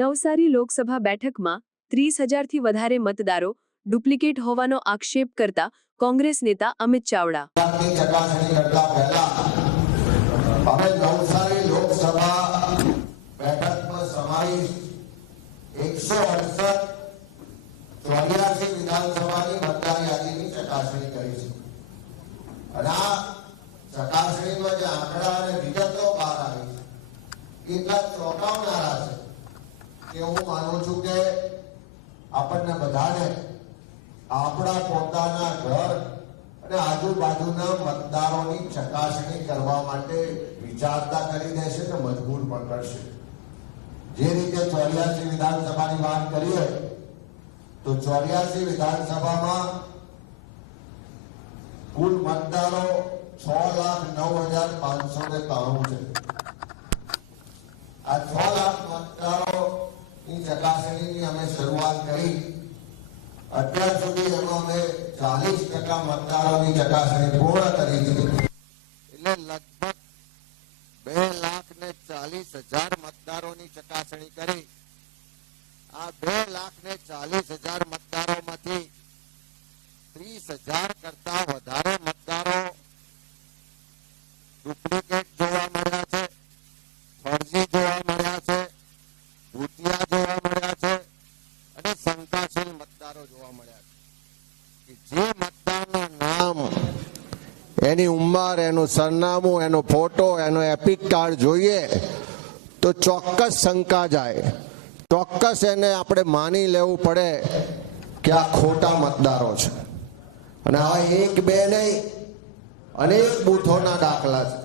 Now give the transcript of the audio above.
નવસારી લોકસભા બેઠકમાં 30,000થી વધારે મતદારો ડુપ્લિકેટ હોવાનો આક્ષેપ કરતા કોંગ્રેસ નેતા અમિત ચાવડા હું માનું છું કે આપણને બધાને આપણા પોતાના ઘર અને આજુબાજુના મતદારોની ચકાસણી કરવા માટે વિચારતા કરી દેશે ને મજબૂર પણ કરશે। જે રીતે 84 વિધાનસભાની વાત કરીએ તો 84 વિધાનસભામાં કુલ મતદારો 6,09,593 છે। આ 6 લાખ મતદારો ની ચકાસણીની અમે શરૂઆત કરી। અત્યાર સુધી એમાં અમે 40% મતદારોની ચકાસણી પૂર્ણ કરી દીધી। એટલે લગભગ 2,40,000 મતદારોની ચકાસણી કરી। આ 2,40,000 મતદારોમાંથી 30,000 કરતા વધારે મતદારો ડુપ્લિકેટ જોવા મળ્યા છે, ફરજી જોવા મળ્યા છે, ભૂતિયા જોવા મળ્યા છે અને શંકાશીલ મતદારો જોવા મળ્યા છે। જે મતદારનું નામ, એની ઉંમર, એનું સરનામું, એનો ફોટો, એનો એપિક કાર્ડ જોઈએ તો ચોક્કસ શંકા જાય, ચોક્કસ એને આપણે માની લેવું પડે કે આ ખોટા મતદારો છે। અને આ એક બે નહીં, અનેક બૂથોના દાખલા છે।